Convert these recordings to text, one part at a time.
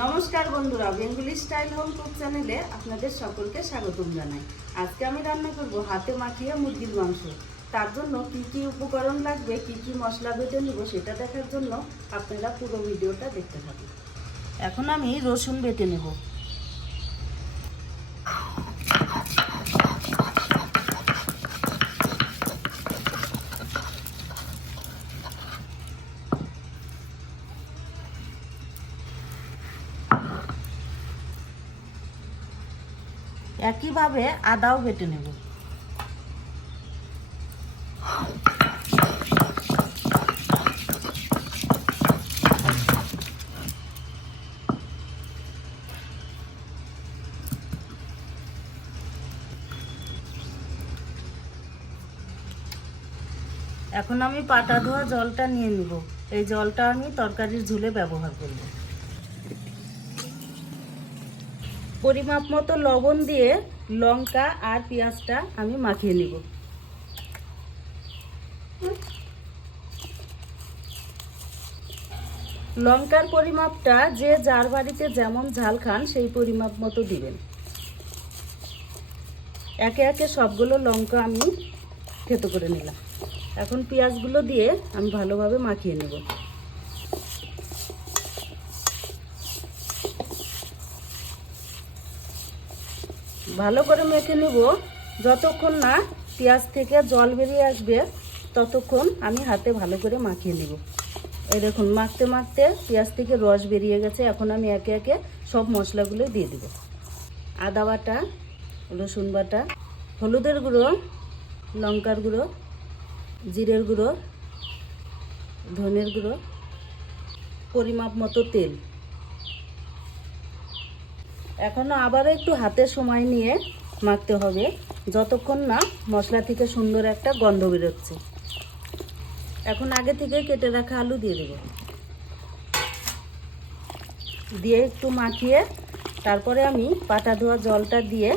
নমস্কার বন্ধুরা, Bengali style home cook চ্যানেলে আপনাদের সকলকে স্বাগতম জানাই। আজকে আমি রান্না করব হাতে মাখিয়ে মুরগির মাংস। তার জন্য কি কি উপকরণ লাগবে, কি কি মশলা বেটে নেব সেটা দেখার জন্য আপনারা পুরো ভিডিওটা দেখতে থাকুন। এখন আমি রসুন বেটে নেব। একইভাবে আদাও বেটে নেব। এখন আমি পাটা ধোয়া জলটা নিয়ে নিব। এই জলটা আমি তরকারির ঝোলে ব্যবহার করব। পরিমাপ মতো লবণ দিয়ে লঙ্কা আর পেঁয়াজটা আমি মাখিয়ে নিব। লঙ্কার পরিমাপটা যে যার বাড়িতে যেমন ঝাল খান সেই পরিমাপ মতো দিবেন। একে একে সবগুলো লঙ্কা আমি থেতো করে নিলাম। এখন পেঁয়াজগুলো দিয়ে আমি ভালোভাবে মাখিয়ে নেব। ভালো করে মেখে নেব। যতক্ষণ না পেঁয়াজ থেকে জল বেরিয়ে আসবে ততক্ষণ আমি হাতে ভালো করে মাখিয়ে নেব। এই দেখুন, মাখতে মাখতে পেঁয়াজ থেকে রস বেরিয়ে গেছে। এখন আমি একে একে সব মশলাগুলো দিয়ে দেব। আদা বাটা, রসুন বাটা, হলুদের গুঁড়ো, লঙ্কার গুঁড়ো, জিরের গুঁড়ো, ধনের গুঁড়ো, পরিমাপ মতো তেল। এখনও আবারও একটু হাতে সময় নিয়ে মাখতে হবে যতক্ষণ না মশলা থেকে সুন্দর একটা গন্ধ বেরোচ্ছে। এখন আগে থেকে কেটে রাখা আলু দিয়ে দেব। দিয়ে একটু মাখিয়ে তারপরে আমি পাটা ধোয়া জলটা দিয়ে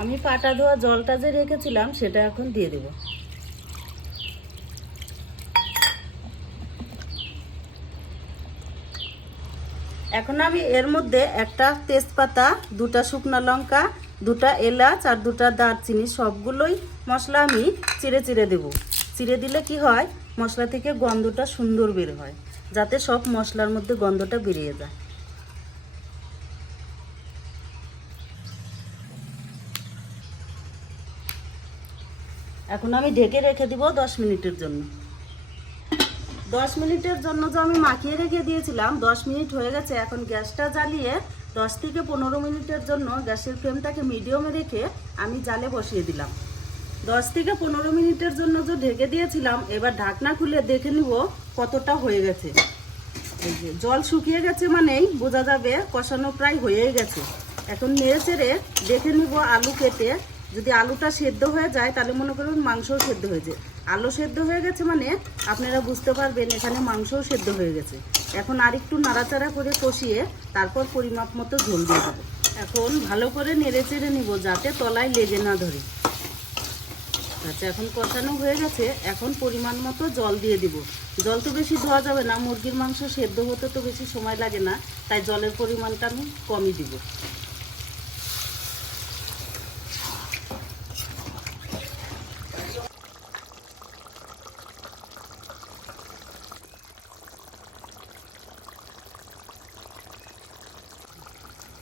আমি পাটা ধোয়া জলটা যে রেখেছিলাম সেটা এখন দিয়ে দেব। এখন আমি এর মধ্যে একটা তেজপাতা, দুটা শুকনো লঙ্কা, দুটা এলাচ আর দুটা দারচিনি সবগুলোই মশলা আমি চিড়ে চিড়ে দেব। চিড়ে দিলে কি হয়, মশলা থেকে গন্ধটা সুন্দর বের হয়, যাতে সব মশলার মধ্যে গন্ধটা বেরিয়ে যায়। এখন আমি ঢেকে রেখে দিব 10 মিনিটের জন্য। 10 মিনিটের জন্য যে আমি মাখিয়ে রেখে দিয়েছিলাম, 10 মিনিট হয়ে গেছে। এখন গ্যাসটা জ্বালিয়ে 10 থেকে 15 মিনিটের জন্য গ্যাসের ফ্লেমটাকে মিডিয়ামে রেখে আমি জালে বসিয়ে দিলাম। 10 থেকে 15 মিনিটের জন্য যে ঢেকে দিয়েছিলাম, এবার ঢাকনা খুলে দেখে নিব কতটা হয়ে গেছে। এই যে জল শুকিয়ে গেছে মানেই বোঝা যাবে কষানো প্রায় হয়েই গেছে। এখন নেড়ে চেড়ে দেখে নিব আলু কেটে। যদি আলুটা সেদ্ধ হয়ে যায় তাহলে মনে করুন মাংসও সেদ্ধ হয়ে যায়। আলু সেদ্ধ হয়ে গেছে মানে আপনারা বুঝতে পারবেন এখানে মাংসও সেদ্ধ হয়ে গেছে। এখন আরেকটু নাড়াচাড়া করে কষিয়ে তারপর পরিমাপ মতো ঝোল দিয়ে দেবো। এখন ভালো করে নেড়ে চেড়ে নিব যাতে তলায় লেগে না ধরে। আচ্ছা, এখন কষানো হয়ে গেছে। এখন পরিমাণ মতো জল দিয়ে দিব। জল তো বেশি ধোয়া যাবে না, মুরগির মাংস সেদ্ধ হতে তো বেশি সময় লাগে না, তাই জলের পরিমাণটা আমি কমই দিব।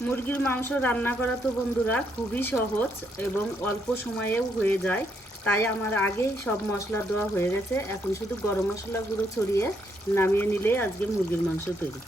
মুরগির মাংস রান্না করা তো বন্ধুরা খুবই সহজ এবং অল্প সময়েও হয়ে যায়, তাই আমার আগেই সব মশলা দেওয়া হয়ে গেছে। এখন শুধু গরম মশলা গুঁড়ো ছড়িয়ে নামিয়ে নিলেই আজকে মুরগির মাংস তৈরি।